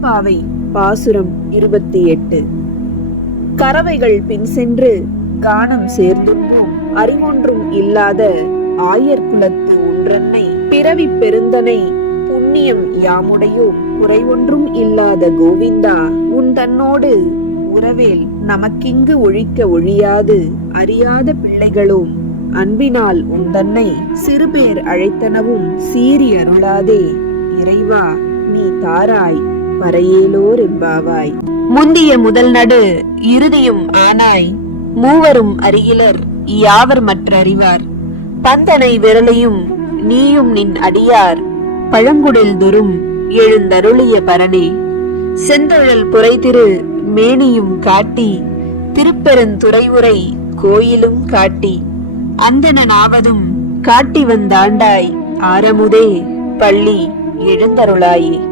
திருப்பாவை பாசுரம் இருபத்தி எட்டு கறவைகள் பின் சென்று காணம் சேர்ந்துன்போம் அறிவொன்றும் இல்லாத ஆயர் குலத்து ஒன்றன்னை பிறவி பெருந்தனை புண்ணியம் யாமுடையோம் குறைவொன்றும் இல்லாத கோவிந்தா உன் தன்னோடு உறவேல் நமக்கிங்கு ஒழிக்க ஒழியாது. அறியாத பிள்ளைகளும் அன்பினால் உன் தன்னை சிறுபேர் அழைத்தனவும் சீறி அருளாதே. இறைவா நீ தாராய். மறையேலோர் எம்பாவாய் முந்திய முதல் நடு இறுதியும் ஆனாய் மூவரும் அருகிலர் யாவர் மற்ற அறிவார்? பந்தனை விரலையும் நீயும் நின் அடியார் பழங்குடில் துரும் எழுந்தருளிய பரணே. செந்தழல் புரைதிரு மேனியும் காட்டி திருப்பெருந்துறைவுரை கோயிலும் காட்டி. அந்தணனாவதும் காட்டி வந்தாண்டாய் ஆரமுதே பள்ளி எழுந்தருளாயே.